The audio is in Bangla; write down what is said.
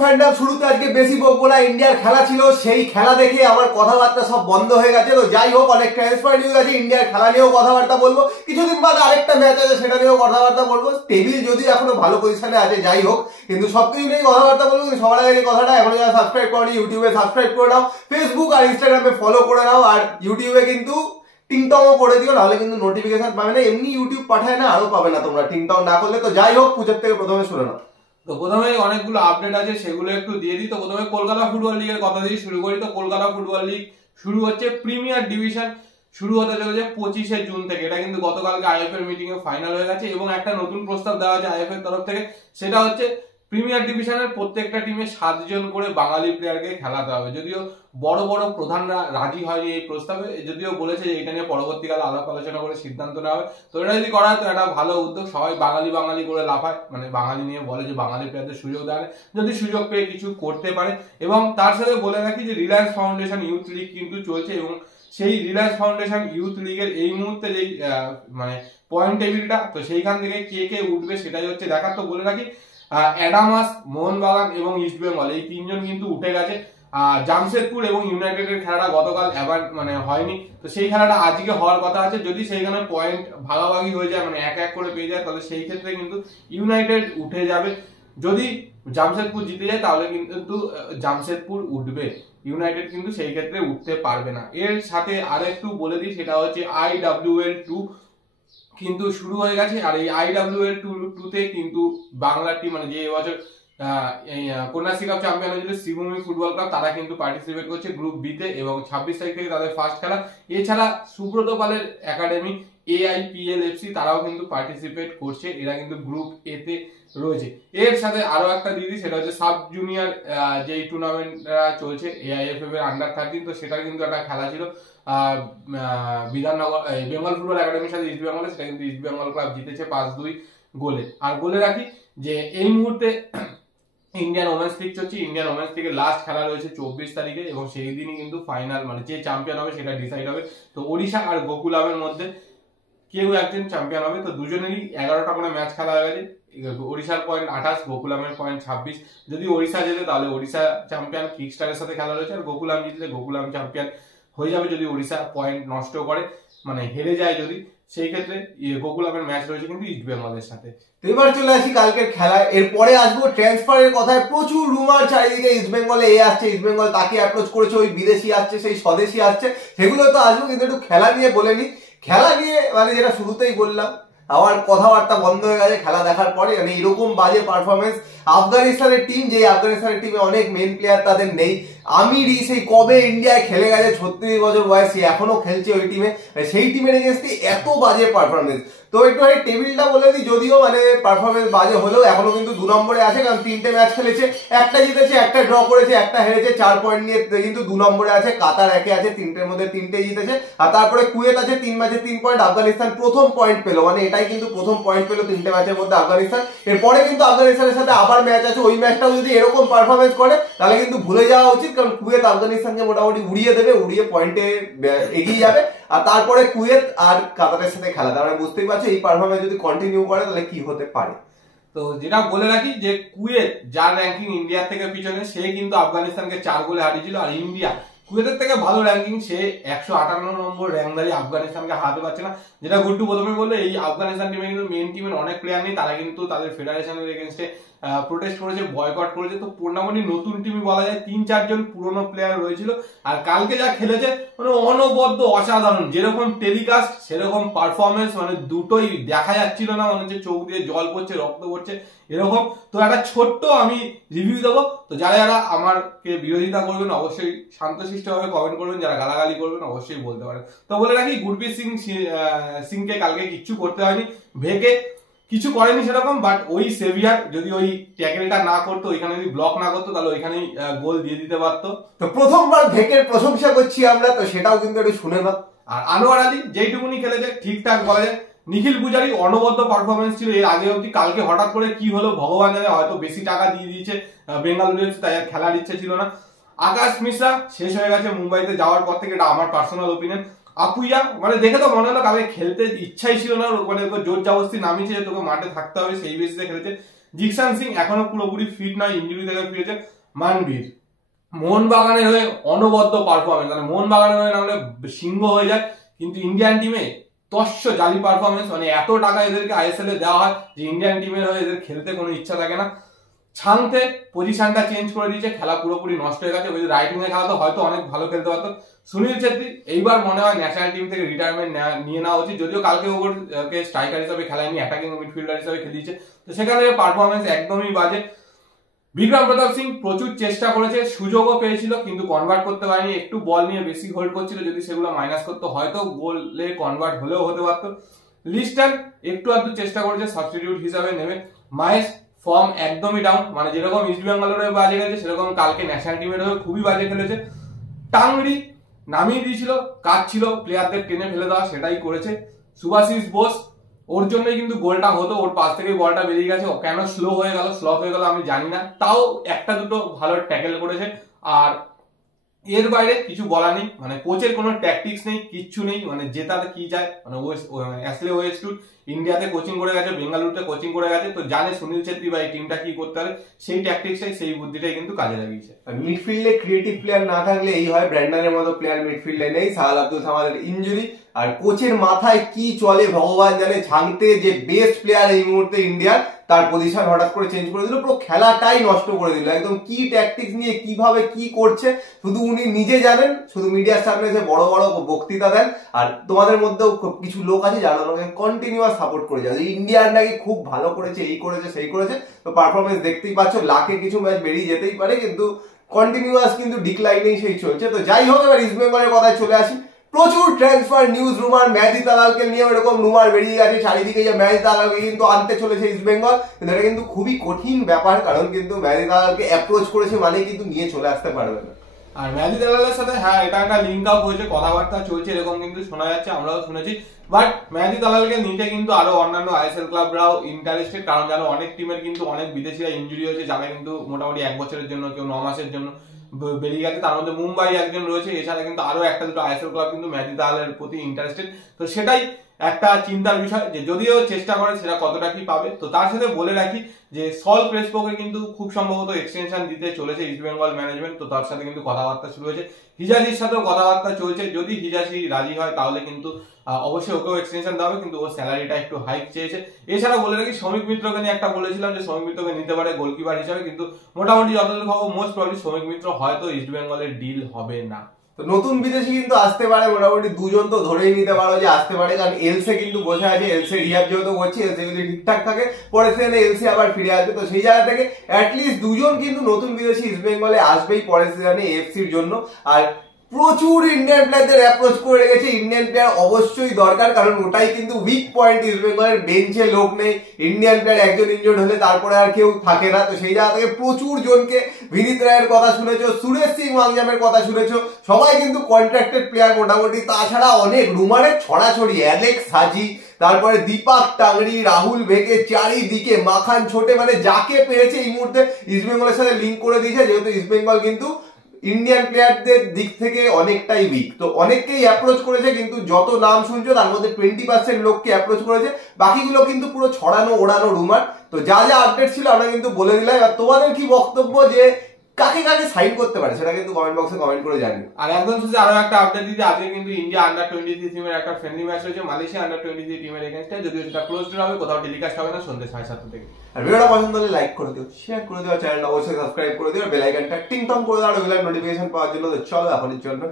ফ্যান্ডাম শুরুতে আজকে বেশি বকবো না, ইন্ডিয়ার খেলা ছিল, সেই খেলা দেখে আমার কথাবার্তা সব বন্ধ হয়ে গেছে। তো যাই হোক, অনেক ট্রান্সফার নিউজ আছে, ইন্ডিয়ার খেলা নিয়েও কথাবার্তা বলবো, কিছুদিন বাদে আরেকটা ম্যাচ আছে সেটা নিয়েও কথাবার্তা বলবো। টেবিল যদিও এখনো ভালো পজিশনে আছে, যাই হোক, কিন্তু সবকিছু নিয়েই কথাবার্তা বলবো। সবার আগে যে কথাটা, এখনো যারা সাবস্ক্রাইব করনি ইউটিউবে সাবস্ক্রাইব করে নাও, ফেসবুক আর ইনস্টাগ্রামে ফলো করে নাও, আর ইউটিউবে কিন্তু টিংটংও করে দিও, নাহলে কিন্তু নোটিফিকেশন পাবে না। এমনি ইউটিউব পাঠায় না, আরো পাবে না তোমরা টিংটং না করলে। তো যাই হোক, পুজোর থেকে প্রথমে শুনে নাও। তো প্রথমে অনেকগুলো আপডেট আছে, সেগুলো একটু দিয়ে দিই। তো প্রথমে কলকাতা ফুটবল লিগের কথা দিয়ে শুরু করি। তো কলকাতা ফুটবল লিগ শুরু হচ্ছে, প্রিমিয়ার ডিভিশন শুরু হতে চলেছে 25শে জুন থেকে। এটা কিন্তু গতকালকে আইএফএ মিটিং এ ফাইনাল হয়ে গেছে এবং একটা নতুন প্রস্তাব দেওয়া হয়েছে আইএফএ তরফ থেকে। সেটা হচ্ছে প্রিমিয়ার ডিভিশনের প্রত্যেকটা টিমে 7 জন করে বাঙালি প্লেয়ারকে খেলাতে হবে। যদিও বড় বড় প্রধানরা রাজি হয়নি এই প্রস্তাবে, যদিও বলেছে যে এটা নিয়ে পরবর্তীকালে আলাপ আলোচনা করে সিদ্ধান্ত নেওয়া হবে। তো এটা যদি করা হয় তো এটা ভালো উদ্যোগ। সবাই বাঙালি বাঙালি করে লাফায়, মানে বাঙালি নিয়ে বলে যে বাঙালি প্লেয়ারদের সুযোগ দেয়, যদি সুযোগ পেয়ে কিছু করতে পারে। এবং তার সাথে বলে রাখি যে রিলায়েন্স ফাউন্ডেশন ইউথ লিগ কিন্তু চলছে এবং সেই রিলায়েন্স ফাউন্ডেশন ইউথ লিগের এই মুহূর্তে যেই মানে পয়েন্ট টেবিলটা, তো সেইখান থেকে কে কে উঠবে সেটাই হচ্ছে দেখার। তো বলে রাখি অ্যাডামাস, মোহনবাগান এবং ইস্ট বেঙ্গল এই তিনজন কিন্তু উঠে গেছে। জামশেদপুর এবং ইউনাইটেডের খেলাটা গতকাল মানে হয়নি, তো সেই খেলাটা আজকে হওয়ার কথা আছে। যদি সেইখানে পয়েন্ট ভাগাভাগি হয়ে যায়, মানে এক এক করে পেয়ে যায়, তাহলে সেই ক্ষেত্রে কিন্তু ইউনাইটেড উঠে যাবে। যদি জামশেদপুর জিতে যায় তাহলে কিন্তু জামশেদপুর উঠবে, ইউনাইটেড কিন্তু সেই ক্ষেত্রে উঠতে পারবে না। এর সাথে আরো একটু বলে দিই, সেটা হচ্ছে IWL2 কিন্তু শুরু হয়ে গেছে। আর এই IWL2 তে কিন্তু বাংলা টিম, মানে যে এবছর কন্যাশ্রী কাপ চ্যাম্পিয়ন হয়েছিল শ্রীভূমি ফুটবল ক্লাব, তারা কিন্তু পার্টিসিপেট করছে গ্রুপ বি তে এবং 26 তারিখ থেকে তাদের ফার্স্ট খেলা। এছাড়া সুব্রত পালের একাডেমি AIPLFC তারাও কিন্তু পার্টিসিপেট করছে, এরা কিন্তু গ্রুপ এ তে রয়েছে। এর সাথে আরো একটা দিদি, সেটা হচ্ছে সাব জুনিয়র যে টুর্নামেন্ট চলছে AIFF এর আন্ডার 13, তো সেটার কিন্তু একটা খেলা ছিল বিধাননগর বেঙ্গল ফুটবল একাডেমির সাথে ইস্ট বেঙ্গলের, সেটা কিন্তু ইস্ট বেঙ্গল ক্লাব জিতেছে 5-2 গোলে। আর বলে রাখি যে এই মুহূর্তে ইন্ডিয়ান ওমেন্স লিগ চলছে, ইন্ডিয়ান ওমেন্স লিগের লাস্ট খেলা রয়েছে 24 তারিখে এবং সেই দিনই কিন্তু ফাইনাল, মানে যে চ্যাম্পিয়ন হবে সেটা ডিসাইড হবে। তো ওড়িশা আর গোকুলামের মধ্যে কেউ একজন চ্যাম্পিয়ন হবে। তো দুজনেরই 11টা করে ম্যাচ খেলা হয়ে গেছে। ওড়িশার পয়েন্ট 28, গোকুলামের পয়েন্ট 26। যদি ওড়িশা জেতে তাহলে ওড়িশা চ্যাম্পিয়ন কিকস্টারের সাথে খেলা রয়েছে, আর গোকুলাম জিতলে গোকুলাম চ্যাম্পিয়ন হয়ে যাবে। যদি ওড়িশা পয়েন্ট নষ্ট করে, মানে হেরে যায় যদি, সেই ক্ষেত্রে গোকুলামের ম্যাচ রয়েছে কিন্তু ইস্ট বেঙ্গলের সাথে। তো এবার চলে আসি কালকের খেলায়। এরপরে আসবো ট্রান্সফারের কথায়। প্রচুর রুমার চারিদিকে, ইস্ট বেঙ্গলে আসছে, ইস্ট বেঙ্গল তাকে অ্যাপ্রোচ করেছে, ওই বিদেশি আসছে, সেই স্বদেশি আসছে, সেগুলো তো আসবো। কিন্তু একটু খেলা নিয়ে বলে নি। খেলা নিয়ে মানে যেটা শুরুতেই বললাম, আমার কথাবার্তা বন্ধ হয়ে গেছে খেলা দেখার পরে। মানে এরকম বাজে পারফরমেন্স আফগানিস্তানের টিম, যে আফগানিস্তানের টিমে অনেক মেন প্লেয়ার তাদের নেই। আমিরি সেই কবে ইন্ডিয়ায় খেলে গেছে, 36 বছর বয়সী, এখনো খেলছে ওই টিমে। সেই টিমের এগেন্স্টে এত বাজে পারফরমেন্স। তো একটু টেবিলটা বলে দিই, যদিও মানে পারফরমেন্স বাজে হলেও এখনো কিন্তু 2 নম্বরে আছে, কারণ 3টে ম্যাচ খেলেছে, একটা জিতেছে, একটা ড্র করেছে, একটা হেরেছে, 4 পয়েন্ট নিয়ে কিন্তু 2 নম্বরে আছে। কাতার 1-এ আছে, 3টের মধ্যে 3টে জিতেছে। আর তারপরে কুয়েত আছে 3 ম্যাচে 3 পয়েন্ট। আফগানিস্তান প্রথম পয়েন্ট পেলো, মানে এটাই কিন্তু প্রথম পয়েন্ট পেলো 3টে ম্যাচের মধ্যে আফগানিস্তান। এরপরে কিন্তু আফগানিস্তানের সাথে আবার ম্যাচ আছে, ওই ম্যাচটাও যদি এরকম পারফরমেন্স করে তাহলে কিন্তু ভুলে যাওয়া উচিত, কারণ কুয়েত আফগানিস্তানকে মোটামুটি উড়িয়ে দেবে, উড়িয়ে পয়েন্টে এগিয়ে যাবে। আর তারপরে কুয়েত আর কাতারের সাথে খেলা, তার মানে বুঝতেই পারছো এই পারফরমেন্স যদি কন্টিনিউ করে তাহলে কি হতে পারে। তো যেটা বলে রাখি যে কুয়েত, যার র্যাঙ্কিং ইন্ডিয়ার থেকে পিছনে, সে কিন্তু আফগানিস্তানকে 4 গোলে হারিয়েছিল। আর ইন্ডিয়া কুয়েতের থেকে ভালো র্যাঙ্কিং, সে 158 নম্বর র্যাঙ্ক দাঁড়িয়ে আফগানিস্তানকে হারাতে পারছে না। যেটা গুড্ডু প্রথমে বললো, এই আফগানিস্তান টিমে কিন্তু মেন টিমের অনেক প্লেয়ার নেই, তারা কিন্তু তাদের ফেডারেশনের এগেনস্টে প্রোটেস্ট করেছে, বয়কট করেছে। তো মোটামুটি নতুন টিমই বলা যায়, 3-4 জন পুরনো প্লেয়ার রয়েছিল। আর কালকে যা খেলেছে মানে অনবদ্য অসাধারণ, যেরকম টেলিকাস্ট সেরকম পারফরমেন্স, মানে দুটোই দেখা যাচ্ছিল না, মানে হচ্ছে চোখ দিয়ে জল পড়ছে, রক্ত পড়ছে এরকম। তো একটা ছোট্ট আমি রিভিউ দেবো। তো যারা যারা আমাকে বিরোধিতা করবেন অবশ্যই শান্তশিষ্টভাবে কমেন্ট করবেন, যারা গালাগালি করবেন অবশ্যই বলতে পারেন। তো বলে রাখি, গুরপ্রীত সিংকে কালকে কিচ্ছু করতে হয়নি, ভেকে কিছু করেনি সেরকম, বাট ওই সেভিয়ার যদি ওই ট্যাকেলটা না করতো, ওইখানে যদি ব্লক না করতো, তাহলে ওইখানেই গোল দিয়ে দিতে পারতো। তো প্রথমবার ভেকের প্রশংসা করছি আমরা, তো সেটাও কিন্তু একটু শুনে নাও। আর আনোয়ার আলী যেইটুকুনি খেলেছে ঠিকঠাক বলা যায়। নিখিল পূজারি অনবদ্য পারফরমেন্স ছিল এর আগে অব্দি, কালকে হঠাৎ করে কি হলো ভগবান জানে, হয়তো বেশি টাকা দিয়ে দিয়েছে বেঙ্গালুরু, তাই আর খেলার ইচ্ছে ছিল না। আকাশ মিশ্রা শেষ হয়ে গেছে মুম্বাইতে যাওয়ার পর থেকে, এটা আমার পার্সোনাল ওপিনিয়ন। আপুইয়া মানে দেখে তো মনে হলো কালকে খেলতে ইচ্ছাই ছিল না, মানে জোর জবরদস্তি নামিয়েছে যে তোকে মাঠে থাকতে হবে, সেই বেসিসে খেলেছে। জিকসান সিং এখনো পুরোপুরি ফিট নয়, ইঞ্জুরি থেকে ফিরেছে। মানবীর মোহনবাগানের হয়ে অনবদ্য পারফরমেন্স, মানে মোহনবাগানের হয়ে নাহলে সিংহ হয়ে যায়, কিন্তু ইন্ডিয়ান টিমে তস্য জালি পারফরমেন্স, মানে এত টাকা এদেরকে আইএসএল এ দেওয়া হয় যে ইন্ডিয়ান টিমের হয়ে এদের খেলতে কোনো ইচ্ছা থাকে না। ছাংতে পজিশনটা চেঞ্জ করে দিয়েছে, খেলা পুরোপুরি নষ্ট হয়ে গেছে। ওই যে রাইটিং এ খেলা তো হয়তো অনেক ভালো খেলতে পারতো। সুনীল ছেত্রী এইবার মনে হয় ন্যাশনাল টিম থেকে রিটায়ারমেন্ট নিয়ে নেওয়া উচিত, যদিও কালকে ওকে স্ট্রাইকার হিসেবে খেলায়নি, অ্যাটাকিং মিডফিল্ডার হিসেবে খেলিয়েছে, তো সেখানে পারফরমেন্স একদমই বাজে। বিক্রম প্রতাপ সিং প্রচুর চেষ্টা করেছে, সুযোগও পেয়েছিল কিন্তু কনভার্ট করতে পারেনি, একটু বল নিয়ে বেশি হোল্ড করছিল, যদি সেগুলো মাইনাস করতো হয়তো গোলে কনভার্ট হলেও হতে পারতো। লিস্টন একটু আধটু চেষ্টা করেছে সাবস্টিটিউট হিসাবে নেমে। মাহেশ ফর্ম একদমই ডাউন, মানে যেরকম ইস্ট বেঙ্গলের হয়ে বাজে গেছে সেরকম কালকে ন্যাশনাল টিমের হয়ে খুবই বাজে খেলেছে। টাংরি নামিয়ে দিয়েছিল, কাজ ছিল প্লেয়ারদের টেনে ফেলে দেওয়া, সেটাই করেছে। সুভাশিস বোস, ওর জন্যই কিন্তু গোলটা হতো, ওর পাশ থেকে বলটা বেরিয়ে গেছে, ও কেন স্লো হয়ে গেল আমি জানি না, তাও একটা দুটো ভালো ট্যাকেল করেছে। আর এর বাইরে কিছু বলা নেই, মানে কোচের কোনো ট্যাকটিক্স নেই, কিচ্ছু নেই, মানে জেতাতে কি যায়, মানে অ্যাশলে ওয়েস্টউড ইন্ডিয়াতে কোচিং করে গেছে, বেঙ্গালুরুতে কোচিং করে গেছে, তো জানে সুনীল ছেত্রী বা এই টিমটা কি করতে হবে, সেই ট্যাকটিক্সটাই সেই বুদ্ধিটাই কিন্তু কাজে লাগিয়েছে। মিডফিল্ডে ক্রিয়েটিভ প্লেয়ার না থাকলে এই হয়, ব্র্যান্ডনের মতো প্লেয়ার মিডফিল্ডে নেই, সাহাল আব্দুল সামাদের ইনজুরি, আর কোচের মাথায় কি চলে ভগবান জানে। ঝাংতে যে বেস্ট প্লেয়ার এই মুহূর্তে ইন্ডিয়ার, তার পজিশন হঠাৎ করে চেঞ্জ করে দিল, পুরো খেলাটাই নষ্ট করে দিল একদম। কি ট্যাকটিক্স নিয়ে কিভাবে কি করছে শুধু উনি নিজে জানেন, শুধু মিডিয়ার সামনে এসে বড় বড় বক্তৃতা দেন, আর তোমাদের মধ্যেও কিছু লোক আছে যারা আমাকে কন্টিনিউয়াস সাপোর্ট করে যায় ইন্ডিয়ার নাকি খুব ভালো করেছে, এই করেছে সেই করেছে। তো পারফরমেন্স দেখতেই পাচ্ছ, লাখে কিছু ম্যাচ বেরিয়ে যেতেই পারে, কিন্তু কন্টিনিউয়াস কিন্তু ডিক্লাইনেই সেই চলছে। তো যাই হোক, এবার ইস্ট বেঙ্গলের কথায় চলে আসি। প্রচুর ট্রান্সফার নিউজ, রুমার, মেহেদী তালালকে নিয়ে এরকম রুমার বেরিয়ে গেছে চারিদিকে যে মেহেদী তালালকে কিন্তু আনতে চলেছে ইস্ট বেঙ্গল, কিন্তু এটা কিন্তু খুবই কঠিন ব্যাপার, কারণ কিন্তু মেহেদী তালালকে অ্যাপ্রোচ করেছে মানে কিন্তু নিয়ে চলে আসতে পারবে না। আর মেহেদী তালালের সাথে হ্যাঁ এটা একটা লিঙ্ক আপ হয়েছে, কথাবার্তা চলছে, এরকম কিন্তু শোনা যাচ্ছে, আমরাও শুনেছি। বাট মেহেদী তালালকে নিতে কিন্তু আরো অন্যান্য আইএসএল ক্লাবরাও ইন্টারেস্টেড, কারণ জানো অনেক টিমের কিন্তু অনেক বিদেশিরা ইনজুরি হয়েছে, যারা কিন্তু মোটামুটি 1 বছরের জন্য, কেউ 9 মাসের জন্য বেরিয়ে গেছে, তার মধ্যে মুম্বাই একজন রয়েছে, এছাড়া কিন্তু আরো একটা দুটো আইএসএল ক্লাব কিন্তু মেহেদী তালালের প্রতি ইন্টারেস্টেড। তো সেটাই একটা চিন্তার বিষয় যে যদিও চেষ্টা করে সেটা কতটা কি পাবে। তো তার সাথে বলে রাখি যে সল ক্রেসপোকে কিন্তু খুব সম্ভবত এক্সটেনশন দিতে চলেছে ইস্ট বেঙ্গল ম্যানেজমেন্ট, তো তার সাথে কিন্তু কথাবার্তা শুরু হয়েছে। হিজাজির সাথেও কথাবার্তা চলছে, যদি হিজাজি রাজি হয় তাহলে কিন্তু অবশ্যই ওকেও এক্সটেনশন দেওয়া হবে, কিন্তু ওর স্যালারিটা একটু হাইক চেয়েছে। এছাড়া বলে রাখি শ্রমিক মিত্রকে নিয়ে একটা বলেছিলাম যে শ্রমিক মিত্রকে নিতে পারে গোলকিপার হিসাবে, কিন্তু মোটামুটি যতদূর খবর মোস্ট প্রবলি শ্রমিক মিত্র হয়তো ইস্ট বেঙ্গলের ডিল হবে না। তো নতুন বিদেশি কিন্তু আসতে পারে, মোটামুটি দুজন তো ধরেই নিতে পারো যে আসতে পারে, কারণ এলসে কিন্তু বসে আছে, এলসে রিহাব যেহেতু করছে, এলসে যদি ঠিকঠাক থাকে পরে সিজনে এলসে আবার ফিরে আসবে, তো সেই জায়গা থেকে অ্যাটলিস্ট দুজন কিন্তু নতুন বিদেশি ইস্ট বেঙ্গলে আসবেই পরের সিজনে এফসির জন্য। আর প্রচুর ইন্ডিয়ান প্লেয়ারদের অ্যাপ্রোচ করে রেখেছে, ইন্ডিয়ান প্লেয়ার অবশ্যই দরকার, কারণ ওটাই কিন্তু উইক পয়েন্ট ইস্ট বেঙ্গলের, বেঞ্চে লোক নেই, ইন্ডিয়ান প্লেয়ার একজন ইনজোর্ড হলে তারপরে আর কেউ থাকে না। তো সেই জায়গা থেকে প্রচুর জনকে, বিনীত রায়ের কথা শুনেছো, সুরেশ সিং ওয়াংজামের কথা শুনেছো, সবাই কিন্তু কন্ট্রাক্টেড প্লেয়ার মোটামুটি। তাছাড়া অনেক রুমারের ছড়াছড়ি, অ্যালেক্স হাজি, তারপরে দীপক টাংরি, রাহুল ভেকে, চারিদিকে মাখান ছোটে, মানে যাকে পেরেছে এই মুহূর্তে ইস্ট বেঙ্গলের সাথে লিঙ্ক করে দিয়েছে, যেহেতু ইস্ট বেঙ্গল কিন্তু ইন্ডিয়ান প্লেয়ারদের দিক থেকে অনেকটাই উইক। তো অনেককেই অ্যাপ্রোচ করেছে, কিন্তু যত নাম শুনছো তার মধ্যে 20% লোককে অ্যাপ্রোচ করেছে, বাকিগুলো কিন্তু পুরো ছড়ানো ওড়ানো রুমার। তো যা যা আপডেট ছিল আমরা কিন্তু বলে দিলাম। আর তোমাদের কি বক্তব্য যে কাকে কাকে সাইন করতে পারে সেটা কিন্তু কমেন্ট বক্সে কমেন্ট করে জানিও। আর একদম শেষে আরো একটা আপডেট দিতে, আজকে কিন্তু ইন্ডিয়া আন্ডার-23 টিমের একটা ফ্রেন্ডলি ম্যাচ হয়েছে মালয়েশিয়া আন্ডার-23 টিমের এগেইনস্টে, যদিও সেটা ক্লোজ ড্র হবে, কোথাও টেলিকাস্ট হবে না, সন্ধ্যে 7:30 থেকে। আর ভিডিওটা পছন্দ হলে লাইক করে দিও, শেয়ার করে দিও, চ্যানেলটা অবশ্যই সাবস্ক্রাইব করে দিও, বেল আইকনটা টিং টং করে দাও রেগুলার নোটিফিকেশন পাওয়ার জন্য। তো চলো এখনের জন্য